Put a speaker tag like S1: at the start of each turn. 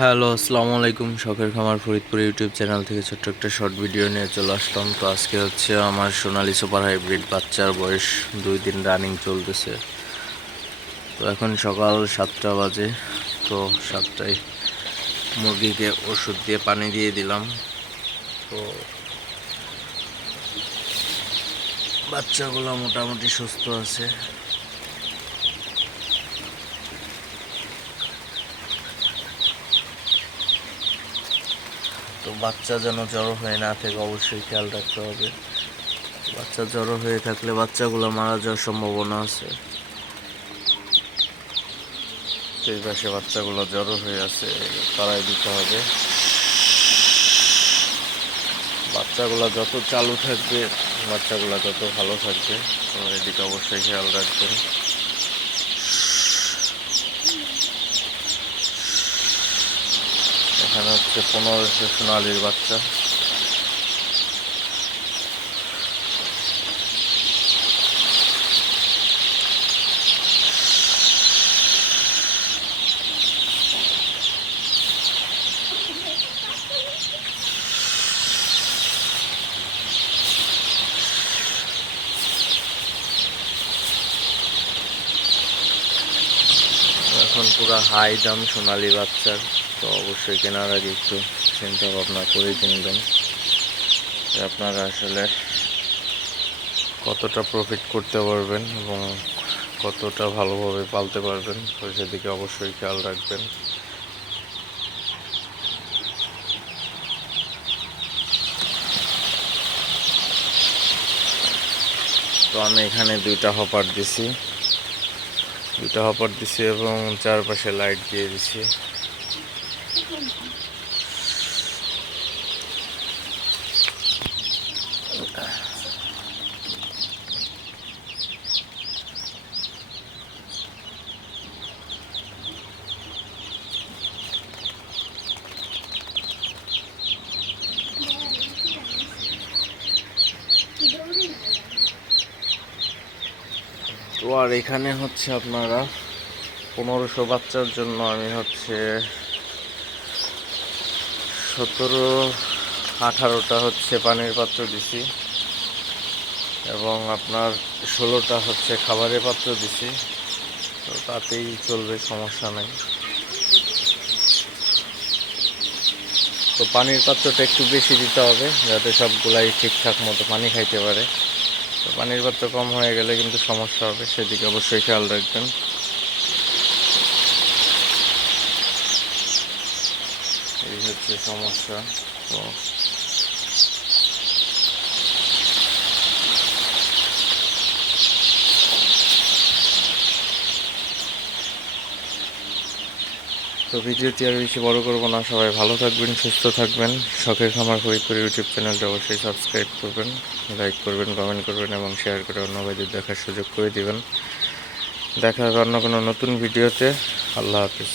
S1: Hello আসসালামু আলাইকুম শখের খামার ফরিদপুর ইউটিউব চ্যানেল থেকে ছোট্ট একটা শর্ট ভিডিও নিয়ে চলে আসলাম। তো আজকে হচ্ছে আমার সোনালি সুপার হাইব্রিড বাচ্চার বয়স দুই দিন রানিং চলতেছে। তো এখন সকাল সাতটা বাজে। তো সাতটায় মুরগিকে ওষুধ দিয়ে পানি দিয়ে দিলাম। তো বাচ্চাগুলো মোটামুটি সুস্থ আছে। তো বাচ্চা যেন জড়ো হয়ে না থাকে, অবশ্যই খেয়াল রাখতে হবে। বাচ্চা জড়ো হয়ে থাকলে বাচ্চাগুলো মারা যাওয়ার সম্ভাবনা আছে। সেই পাশে বাচ্চাগুলো জড়ো হয়ে আছে, তারাই দিতে হবে। বাচ্চাগুলো যত চালু থাকবে, বাচ্চাগুলো তত ভালো থাকবে এদিকে অবশ্যই খেয়াল রাখবেন। এখানে হচ্ছে পনেরোশো সোনালির বাচ্চা। এখন পুরো হাই দাম সোনালি বাচ্চার। তো অবশ্যই কেনার আগে একটু চিন্তা ভাবনা করে কিনবেন আপনারা আসলে কতটা প্রফিট করতে পারবেন এবং কতটা ভালোভাবে পালতে পারবেন, তো সেদিকে অবশ্যই খেয়াল রাখবেন। তো আমি এখানে দুইটা হপার দিছি। দুটো হপার দিছি এবং চারপাশে লাইট দিয়ে দিছি। তো আর এখানে হচ্ছে আপনারা পনেরোশো বাচ্চার জন্য আমি হচ্ছে সতেরো, আঠারোটা হচ্ছে পানির পাত্র দিছি এবং আপনার ষোলোটা হচ্ছে খাবারের পাত্র দিছি। তো তাতেই চলবে, সমস্যা নেই। তো পানির পাত্রটা একটু বেশি দিতে হবে যাতে সবগুলাই ঠিকঠাক মতো পানি খাইতে পারে। তো পানির পাত্র কম হয়ে গেলে কিন্তু সমস্যা হবে, সেদিকে অবশ্যই খেয়াল রাখবেন। হচ্ছে সমস্যা, তো তো ভিডিওটি আর বেশি বড় করব না, সবাই ভালো থাকবেন, সুস্থ থাকবেন। শখের খামার ফরিদপুর ইউটিউব চ্যানেলটা অবশ্যই সাবস্ক্রাইব করবেন, লাইক করবেন, কমেন্ট করবেন এবং শেয়ার করে অন্য ভাইদের দেখার সুযোগ করে দিবেন। দেখা হবে অন্য কোনো নতুন ভিডিওতে। আল্লাহ হাফিজ।